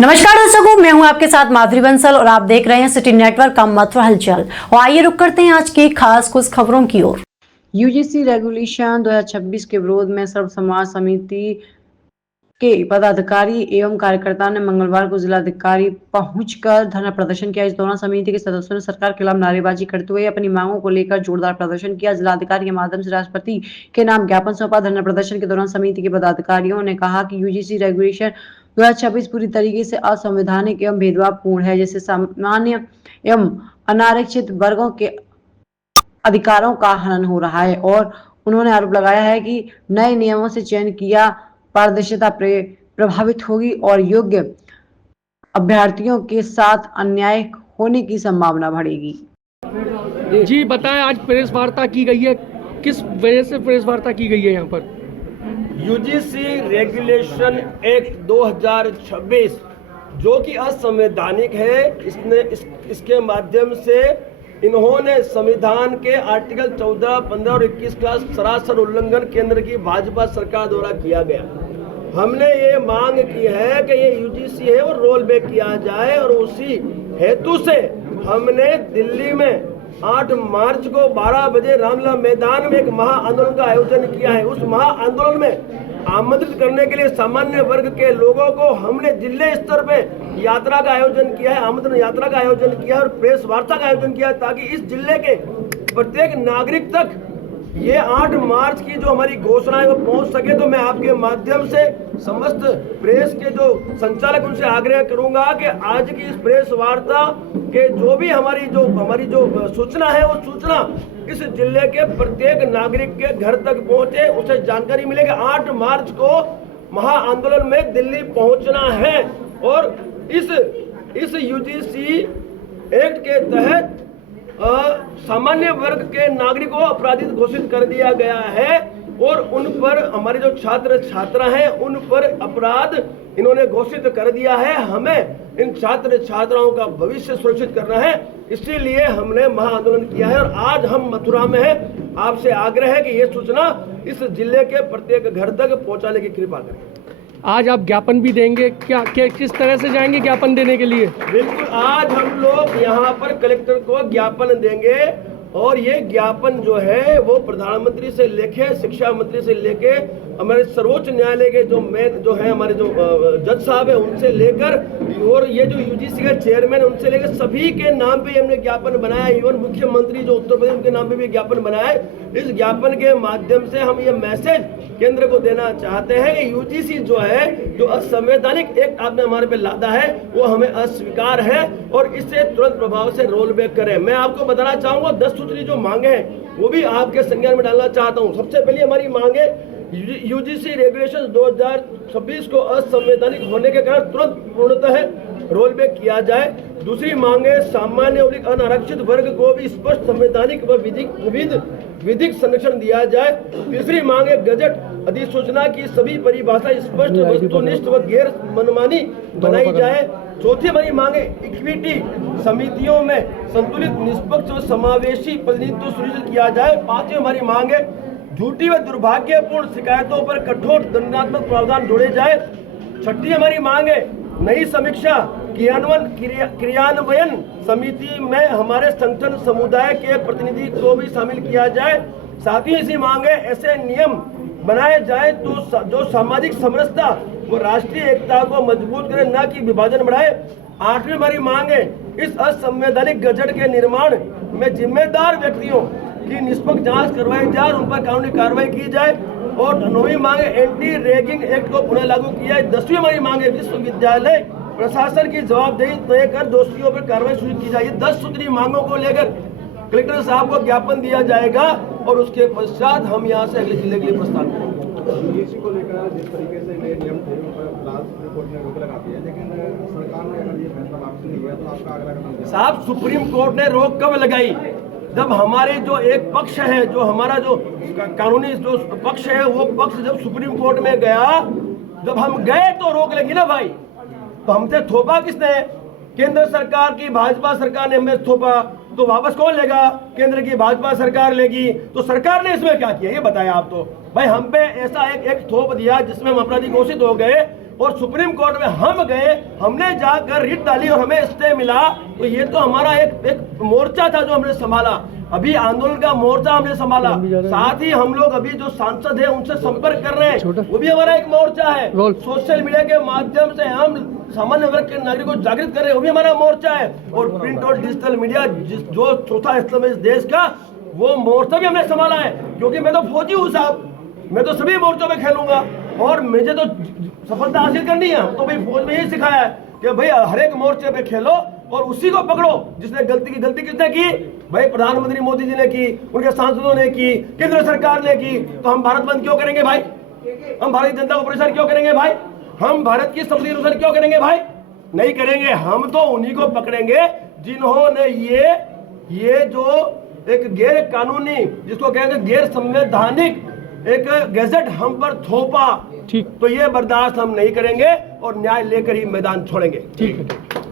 नमस्कार दर्शकों, मैं हूं आपके साथ माधुरी बंसल और आप देख रहे हैं सिटी नेटवर्क का मथुरा हलचल। और आइए रुक करते हैं आज की खास कुछ खबरों की ओर। यूजीसी रेगुलेशन 2026 के विरोध में सर्व समाज समिति के पदाधिकारी एवं कार्यकर्ताओं ने मंगलवार को जिलाधिकारी पहुंचकर धरना प्रदर्शन किया। इस दौरान समिति के सदस्यों ने सरकार के खिलाफ नारेबाजी करते हुए अपनी मांगों को लेकर जोरदार प्रदर्शन किया। जिलाधिकारी के माध्यम से राष्ट्रपति के नाम ज्ञापन सौंपा। धरना प्रदर्शन के दौरान समिति के पदाधिकारियों ने कहा कि यूजीसी रेगुलेशन 2026 पूरी तरीके से असंवैधानिक एवं भेदभावपूर्ण है, जिससे सामान्य एवं अनारक्षित वर्गों के अधिकारों का हनन हो रहा है। और उन्होंने आरोप लगाया है कि नए नियमों से चयन किया पारदर्शिता प्रभावित होगी और योग्य अभ्यर्थियों के साथ अन्याय होने की संभावना बढ़ेगी। जी बताएं, आज प्रेस वार्ता की गई है, किस वजह से प्रेस वार्ता की गई है यहाँ पर? यूजीसी रेगुलेशन एक्ट 2026 जो कि असंवैधानिक है, इसके माध्यम से इन्होंने संविधान के आर्टिकल 14, 15 और 21 का सरासर उल्लंघन केंद्र की भाजपा सरकार द्वारा किया गया। हमने ये मांग की है कि ये यूजीसी है वो रोल बैक किया जाए और उसी हेतु से हमने दिल्ली में 8 मार्च को 12 बजे रामलीला मैदान में एक महा आंदोलन का आयोजन किया है। उस महा आंदोलन में आमंत्रित करने के लिए सामान्य वर्ग के लोगों को हमने जिले स्तर पे यात्रा का आयोजन किया है, आमंत्रण यात्रा का आयोजन किया है और प्रेस वार्ता का आयोजन किया है, ताकि इस जिले के प्रत्येक नागरिक तक ये 8 मार्च की जो हमारी घोषणा है वो पहुंच सके। तो मैं आपके माध्यम से समस्त प्रेस के जो संचालक उनसे आग्रह करूंगा कि आज की इस प्रेस वार्ता के जो भी हमारी जो सूचना है वो सूचना इस जिले के प्रत्येक नागरिक के घर तक पहुंचे, उसे जानकारी मिले कि 8 मार्च को महा आंदोलन में दिल्ली पहुंचना है। और इस यूजीसी एक्ट के तहत सामान्य वर्ग के नागरिकों को अपराधित घोषित कर दिया गया है और उन पर हमारे जो छात्र छात्रा हैं उन पर अपराध इन्होंने घोषित कर दिया है। हमें इन छात्र छात्राओं का भविष्य सुरक्षित करना है, इसीलिए हमने महा आंदोलन किया है और आज हम मथुरा में हैं। आपसे आग्रह है कि ये सूचना इस जिले के प्रत्येक घर तक पहुंचाने की कृपा करें। आज आप ज्ञापन भी देंगे क्या? किस तरह से जाएंगे ज्ञापन देने के लिए? बिल्कुल, आज हम लोग यहाँ पर कलेक्टर को ज्ञापन देंगे और ये ज्ञापन जो है वो प्रधानमंत्री से लेके शिक्षा मंत्री से लेके हमारे सर्वोच्च न्यायालय के जो है हमारे जो जज साहब है उनसे लेकर और ये जो यूजीसी का चेयरमैन है उनसे लेकर सभी के नाम पे हमने ज्ञापन बनाया। इवन मुख्यमंत्री जो उत्तर प्रदेश उनके नाम पे भी ज्ञापन बनाया है। इस ज्ञापन के माध्यम से हम ये मैसेज केंद्र को देना चाहते हैं कि यूजीसी जो है जो असंवैधानिक एक्ट आपने हमारे पे लादा है वो हमें अस्वीकार है और इससे तुरंत प्रभाव से रोल बैक करें। मैं आपको बताना चाहूंगा 10 सूत्री जो मांगे हैं वो भी आपके संज्ञान में डालना चाहता हूँ। सबसे पहले हमारी मांग है यूजीसी रेगुलेशन 2026 को असंवैधानिक होने के कारण तुरंत पूर्णतः रोल बैक किया जाए। दूसरी मांग है सामान्य और अनारक्षित वर्ग को भी स्पष्ट संवैधानिक व विधिक संरक्षण दिया जाए। तीसरी मांग है गजट अधिसूचना की सभी परिभाषा स्पष्ट वस्तुनिष्ठ व गैर मनमानी बनाई जाए। चौथी हमारी मांग है इक्विटी समितियों में संतुलित निष्पक्ष व समावेशी प्रतिनिधित्व सुनिश्चित किया जाए। पांचवी हमारी मांग है झूठी व दुर्भाग्यपूर्ण शिकायतों पर कठोर दंडात्मक प्रावधान जोड़े जाए। छठी हमारी मांग है नई समीक्षा क्रियान्वयन समिति में हमारे संगठन समुदाय के प्रतिनिधि को भी शामिल किया जाए। साथ ही ऐसी मांग है ऐसे नियम बनाए जाए तो जो सामाजिक समरसता वो राष्ट्रीय एकता को मजबूत करे, न कि विभाजन बढ़ाए। आठवीं हमारी मांग है इस असंवैधानिक गजट के निर्माण में जिम्मेदार व्यक्तियों की निष्पक्ष जांच करवाई जाए और उन पर कानूनी कार्रवाई की जाए। और 9वीं मांग है एंटी रैगिंग एक्ट को पुनः लागू किया है। 10वीं हमारी मांग है विश्वविद्यालय प्रशासन की जवाबदेही तय कर दोषियों पर कार्रवाई शुरू की जाए। 10 सूत्री मांगों को लेकर कलेक्टर साहब को ज्ञापन दिया जाएगा और उसके पश्चात हम यहाँ से अगले जिले के लिए प्रस्थान करेंगे। यूजीसी को लेकर जिस तरीके से नए नियम थे उन पर लास्ट रिपोर्ट में रोक लगाती है, लेकिन सरकार ने अगर ये फैसला वापस नहीं लिया तो आपका अगला कदम क्या? साहब, सुप्रीम कोर्ट ने रोक कब लगाई? जब हमारे जो एक पक्ष है, जो हमारा जो कानूनी जो पक्ष है वो पक्ष जब सुप्रीम कोर्ट में गया, जब हम गए तो रोक लगी ना भाई। तो हमसे थोपा किसने? केंद्र सरकार की भाजपा सरकार ने हमें थोपा, तो वापस कौन लेगा? केंद्र की भाजपा सरकार लेगी। तो सरकार ने इसमें क्या किया ये बताया आप तो भाई। हम पे ऐसा एक थोप दिया जिसमें हम अपराधी घोषित हो गए। और सुप्रीम कोर्ट में हम गए, हमने जाकर रिट डाली और हमें स्टे मिला। तो ये तो हमारा एक मोर्चा था जो हमने संभाला, अभी आंदोलन का मोर्चा हमने संभाला। साथ ही हम लोग अभी जो सांसद हैं उनसे संपर्क कर रहे हैं, वो भी हमारा एक मोर्चा है। सोशल मीडिया के माध्यम से हम सामान्य वर्ग के नागरिक को जागृत कर रहे हैं, वो भी हमारा मोर्चा है। और प्रिंट और डिजिटल मीडिया जो चौथा स्तंभ है इस देश का, वो मोर्चा भी हमने संभाला है। क्योंकि मैं तो फौजी हूँ साहब, मैं तो सभी मोर्चों में खेलूंगा और मुझे तो सफलता हासिल करनी है। तो भाई फौज में यही सिखाया है कि भाई हर एक मोर्चे पे खेलो और उसी को पकड़ो जिसने गलती किसने की? भाई प्रधानमंत्री मोदी जी ने की, उनके सांसदों ने की, केंद्र सरकार ने की। तो हम भारत बंद क्यों करेंगे भाई? हम भारतीय जनता को परेशान क्यों करेंगे भाई? हम भारत की संसदीय अनुसार क्यों करेंगे भाई? नहीं करेंगे। हम तो उन्हीं को पकड़ेंगे जिन्होंने ये जो एक गैर कानूनी, जिसको कहेंगे गैर संवैधानिक एक गैजेट हम पर थोपा। ठीक, तो ये बर्दाश्त हम नहीं करेंगे और न्याय लेकर ही मैदान छोड़ेंगे। ठीक है।